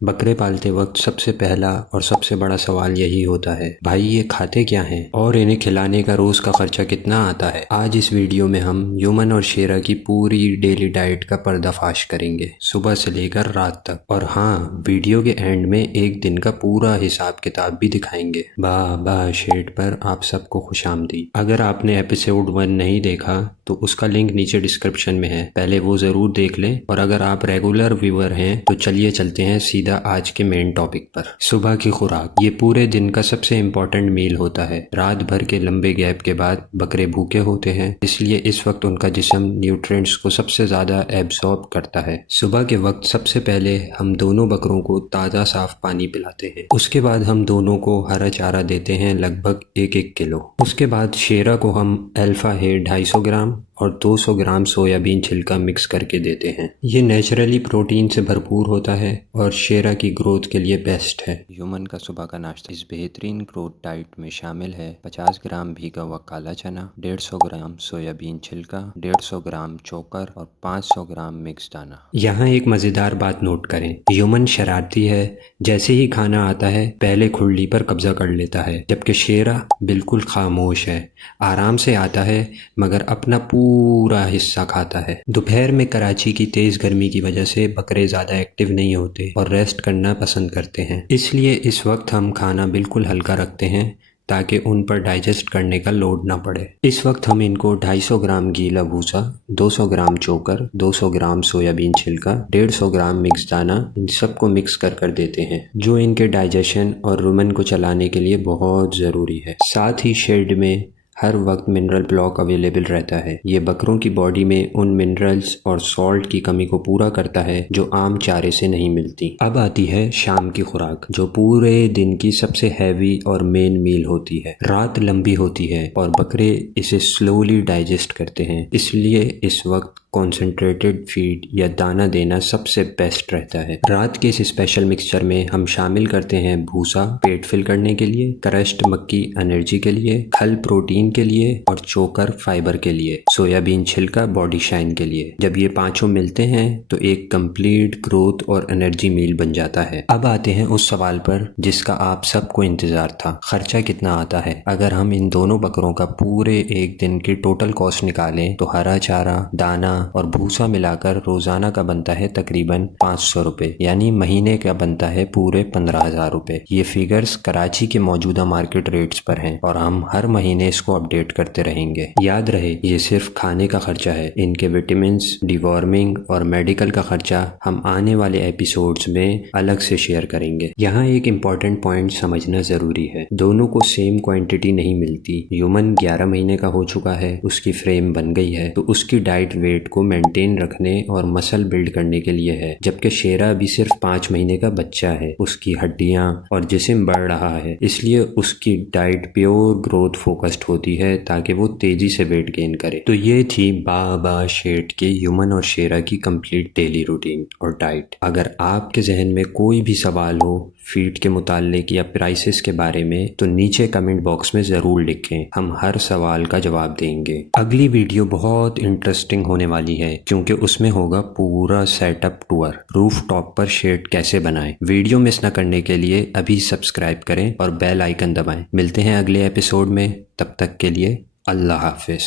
बकरे पालते वक्त सबसे पहला और सबसे बड़ा सवाल यही होता है, भाई ये खाते क्या हैं और इन्हें खिलाने का रोज का खर्चा कितना आता है। आज इस वीडियो में हम यूमन और शेरा की पूरी डेली डाइट का पर्दाफाश करेंगे, सुबह से लेकर रात तक। और हाँ, वीडियो के एंड में एक दिन का पूरा हिसाब किताब भी दिखाएंगे। वाह शेड पर आप सबको खुशामदीद। अगर आपने एपिसोड 1 नहीं देखा तो उसका लिंक नीचे डिस्क्रिप्शन में है, पहले वो जरूर देख लें। और अगर आप रेगुलर व्यूअर हैं तो चलिए चलते हैं सीधा आज के मेन टॉपिक पर। सुबह की खुराक, ये पूरे दिन का सबसे इम्पोर्टेंट मील होता है। रात भर के लंबे गैप के बाद बकरे भूखे होते हैं, इसलिए इस वक्त उनका जिस्म न्यूट्रिएंट्स को सबसे ज्यादा एब्जॉर्ब करता है। सुबह के वक्त सबसे पहले हम दोनों बकरों को ताज़ा साफ पानी पिलाते हैं। उसके बाद हम दोनों को हरा चारा देते हैं, लगभग 1-1 किलो। उसके बाद शेरा को हम अल्फा है 250 ग्राम और 200 ग्राम सोयाबीन छिलका मिक्स करके देते हैं। ये नेचुरली प्रोटीन से भरपूर होता है और शेरा की ग्रोथ के लिए बेस्ट है। ह्यूमन का सुबह का नाश्ता इस बेहतरीन ग्रोथ डाइट में शामिल है 50 ग्राम भीगा हुआ काला चना, 150 ग्राम सोयाबीन छिलका, 150 ग्राम चोकर और 500 ग्राम मिक्स दाना। यहाँ एक मज़ेदार बात नोट करें, ह्यूमन शरारती है, जैसे ही खाना आता है पहले खुरली पर कब्जा कर लेता है, जबकि शेरा बिल्कुल खामोश है, आराम से आता है मगर अपना पूरा हिस्सा खाता है। दोपहर में कराची की तेज गर्मी की वजह से बकरे ज्यादा एक्टिव नहीं होते और रेस्ट करना पसंद करते हैं, इसलिए इस वक्त हम खाना बिल्कुल हल्का रखते हैं ताकि उन पर डाइजेस्ट करने का लोड ना पड़े। इस वक्त हम इनको 250 ग्राम गीला भूसा, 200 ग्राम चोकर, 200 ग्राम सोयाबीन छिलका, 150 ग्राम मिक्स दाना, इन सबको मिक्स कर कर देते हैं, जो इनके डाइजेशन और रुमन को चलाने के लिए बहुत ज़रूरी है। साथ ही शेड में हर वक्त मिनरल ब्लॉक अवेलेबल रहता है। ये बकरों की बॉडी में उन मिनरल्स और सॉल्ट की कमी को पूरा करता है जो आम चारे से नहीं मिलती। अब आती है शाम की खुराक, जो पूरे दिन की सबसे हैवी और मेन मील होती है। रात लंबी होती है और बकरे इसे स्लोली डाइजेस्ट करते हैं, इसलिए इस वक्त कॉन्सेंट्रेटेड फीड या दाना देना सबसे बेस्ट रहता है। रात के इस स्पेशल मिक्सचर में हम शामिल करते हैं भूसा पेट फिल करने के लिए, क्रश्ड मक्की एनर्जी के लिए, खल प्रोटीन के लिए और चोकर फाइबर के लिए, सोयाबीन छिलका बॉडी शाइन के लिए। जब ये पांचों मिलते हैं तो एक कंप्लीट ग्रोथ और एनर्जी मील बन जाता है। अब आते हैं उस सवाल पर जिसका आप सबको इंतजार था, खर्चा कितना आता है। अगर हम इन दोनों बकरों का पूरे एक दिन की टोटल कॉस्ट निकालें तो हरा चारा, दाना और भूसा मिलाकर रोजाना का बनता है तकरीबन 500 रुपए, यानी महीने का बनता है पूरे 15,000 रुपए। ये फिगर्स कराची के मौजूदा मार्केट रेट्स पर हैं और हम हर महीने इसको अपडेट करते रहेंगे। याद रहे, ये सिर्फ खाने का खर्चा है, इनके विटामिन, डिवॉर्मिंग और मेडिकल का खर्चा हम आने वाले एपिसोड्स में अलग से शेयर करेंगे। यहाँ एक इम्पॉर्टेंट पॉइंट समझना जरूरी है, दोनों को सेम क्वांटिटी नहीं मिलती। ह्यूमन 11 महीने का हो चुका है, उसकी फ्रेम बन गई है, तो उसकी डाइट वेट को मेंटेन रखने और मसल बिल्ड करने के लिए है, जबकि शेरा अभी सिर्फ 5 महीने का बच्चा है, उसकी हड्डियां और जिस्म बढ़ रहा है, इसलिए उसकी डाइट प्योर ग्रोथ फोकस्ड होती है ताकि वो तेजी से वेट गेन करे। तो ये थी बाबा शेठ के ह्यूमन और शेरा की कंप्लीट डेली रूटीन और डाइट। अगर आपके जहन में कोई भी सवाल हो फीड के मुताल्लिक या प्राइसेस के बारे में तो नीचे कमेंट बॉक्स में ज़रूर लिखें, हम हर सवाल का जवाब देंगे। अगली वीडियो बहुत इंटरेस्टिंग होने वाली है क्योंकि उसमें होगा पूरा सेटअप टूर, रूफ टॉप पर शेड कैसे बनाएं। वीडियो मिस न करने के लिए अभी सब्सक्राइब करें और बेल आइकन दबाएं। मिलते हैं अगले एपिसोड में, तब तक के लिए अल्लाह हाफिज।